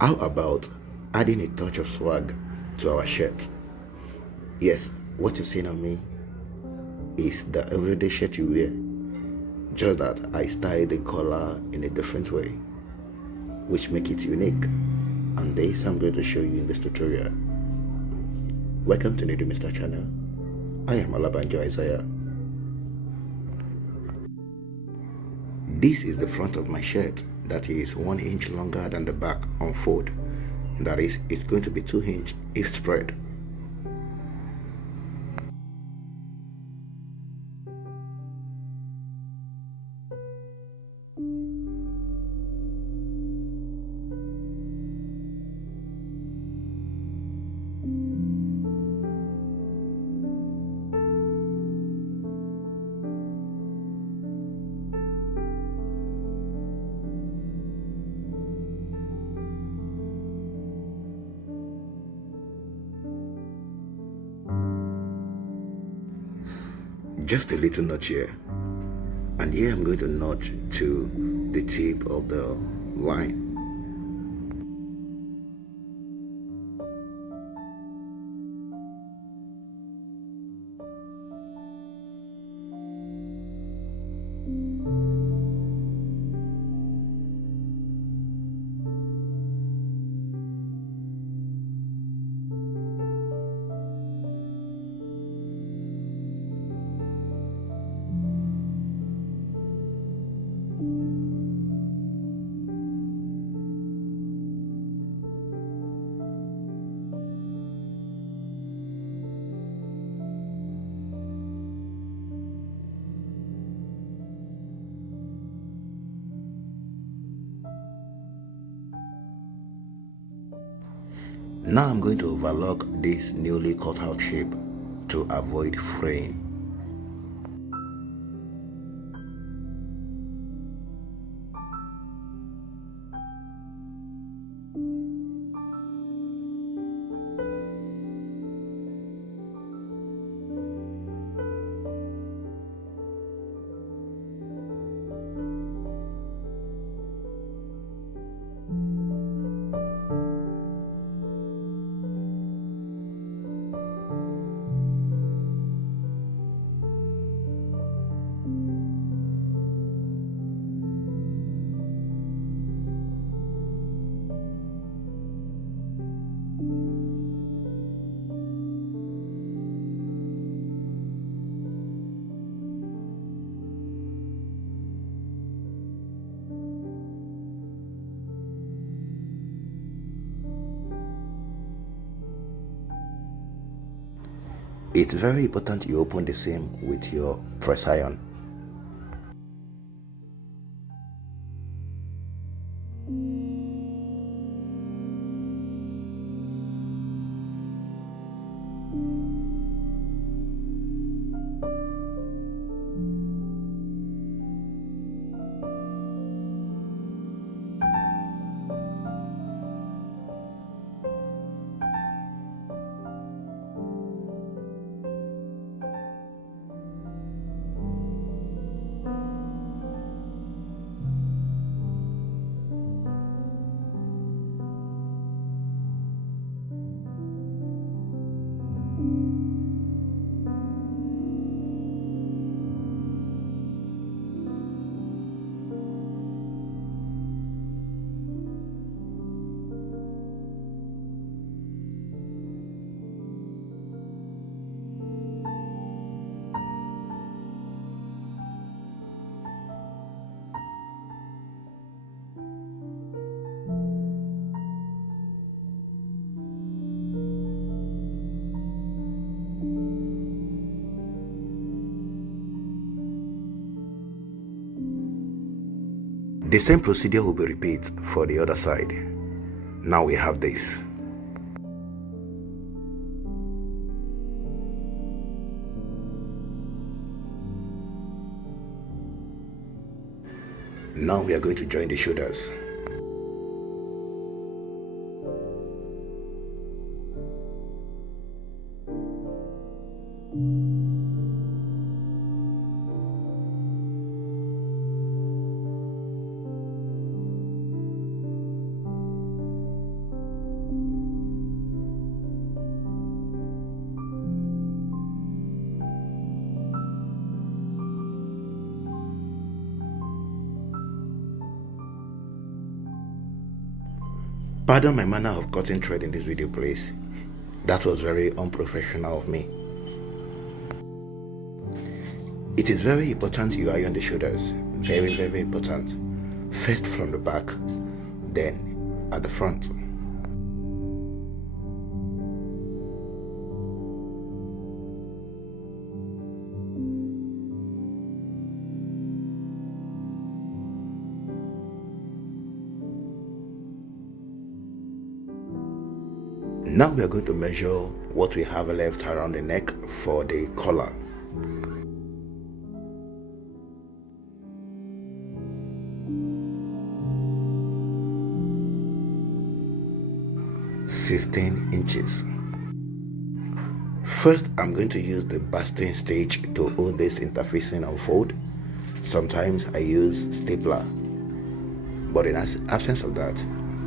How about adding a touch of swag to our shirt? Yes, what you're seeing on me is the everyday shirt you wear, just that I style the collar in a different way, which make it unique. And this I'm going to show you in this tutorial. Welcome to Nidu Mr. Channel. I am Alabanjo Isaiah. This is the front of my shirt that is 1 inch longer than the back on fold. That is, it's going to be 2 inch if spread. Just a little notch here, and here I'm going to notch to the tip of the line. Now I'm going to overlock this newly cut out shape to avoid fraying. It's very important you open the seam with your press iron. The same procedure will be repeated for the other side. Now we have this. Now we are going to join the shoulders. Pardon my manner of cutting thread in this video, please. That was very unprofessional of me. It is very important you iron the shoulders. Very, very important. First from the back, then at the front. Now we are going to measure what we have left around the neck for the collar. "16 inches. First, I'm going to use the basting stitch to hold this interfacing and fold. Sometimes I use stapler, but in absence of that,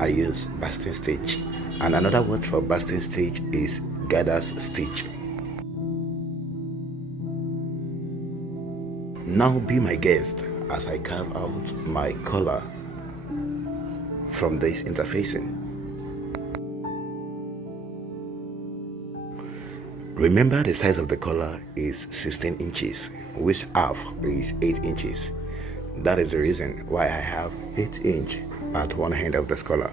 I use basting stitch. And another word for basting stitch is gather's stitch. Now be my guest as I carve out my collar from this interfacing. Remember, the size of the collar is 16 inches, which half is 8 inches. That is the reason why I have 8 inch at one end of the collar.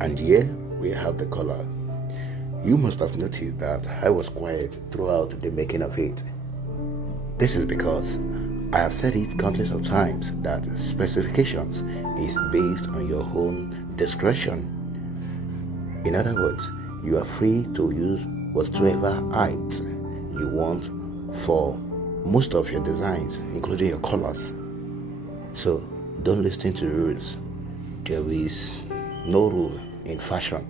And here we have the collar. You must have noticed that I was quiet throughout the making of it. This is because I have said it countless of times that specifications is based on your own discretion. In other words, you are free to use whatsoever height you want for most of your designs, including your colors. So don't listen to rules. There is no rule in fashion.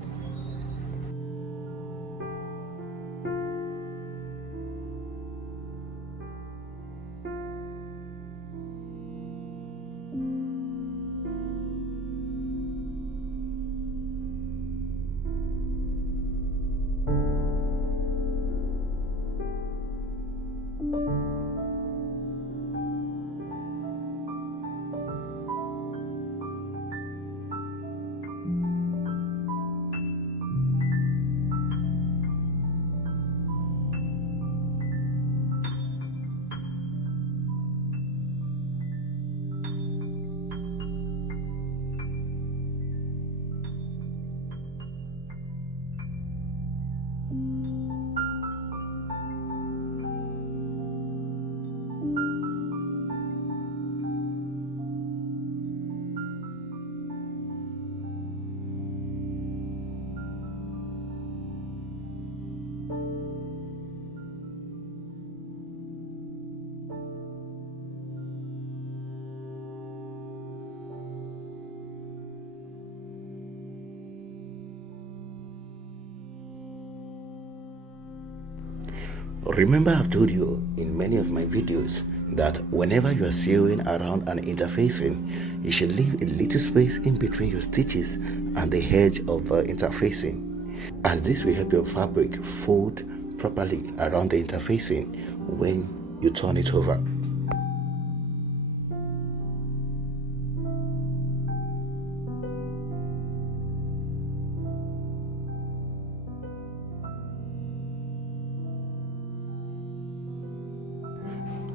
Remember, I've told you in many of my videos that whenever you are sewing around and interfacing, you should leave a little space in between your stitches and the edge of the interfacing, as this will help your fabric fold properly around the interfacing when you turn it over.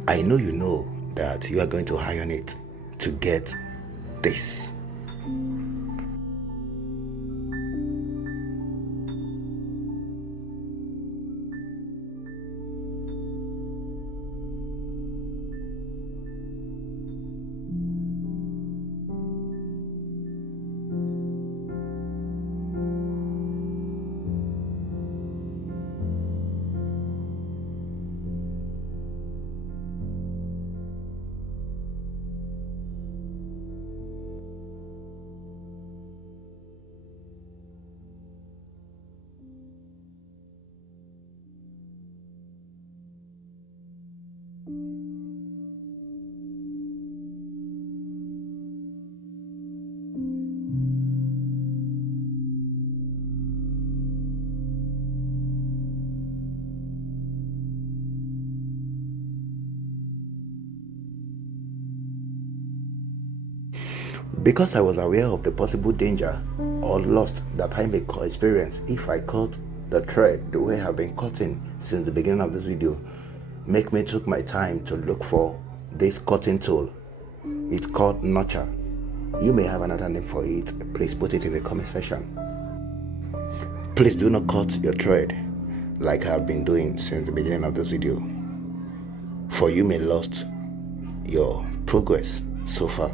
I know that you are going to iron it to get this. Because I was aware of the possible danger or loss that I may experience if I cut the thread the way I've been cutting since the beginning of this video, make me took my time to look for this cutting tool. It's called notcher. You may have another name for it. Please put it in the comment section. Please do not cut your thread like I've been doing since the beginning of this video, for you may lost your progress so far.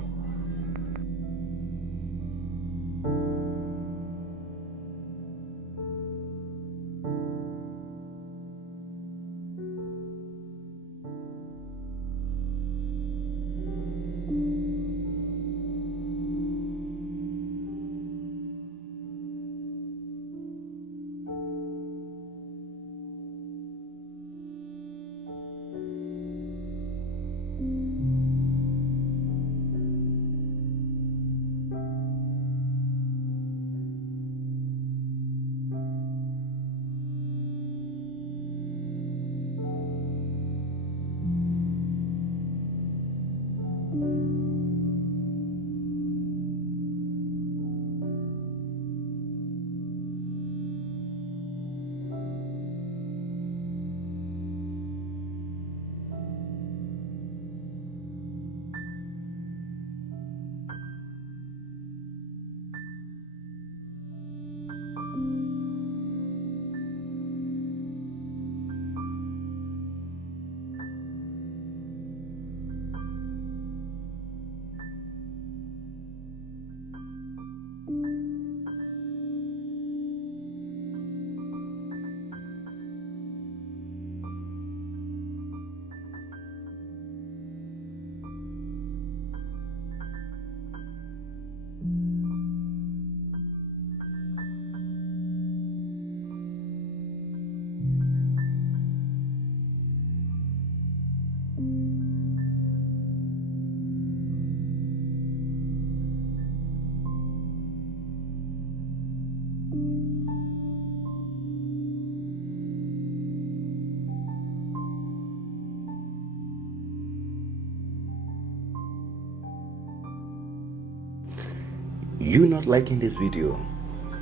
You not liking this video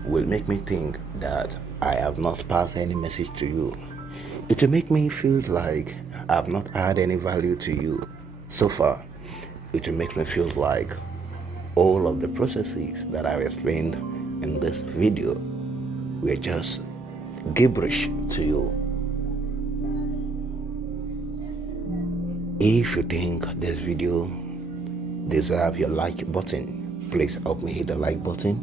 will make me think that I have not passed any message to you. It will make me feel like I have not added any value to you so far. It will make me feel like all of the processes that I've explained in this video were just gibberish to you. If you think this video deserves your like button, please help me hit the like button.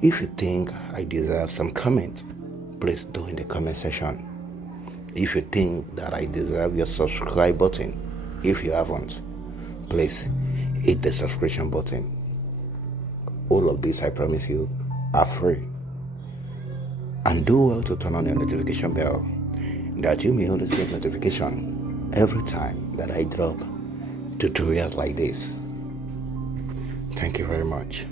If you think I deserve some comment, please do in the comment section. If you think that I deserve your subscribe button, if you haven't, please hit the subscription button. All of this, I promise you, are free. And do well to turn on your notification bell, that you may always get notification every time that I drop tutorials like this. Thank you very much.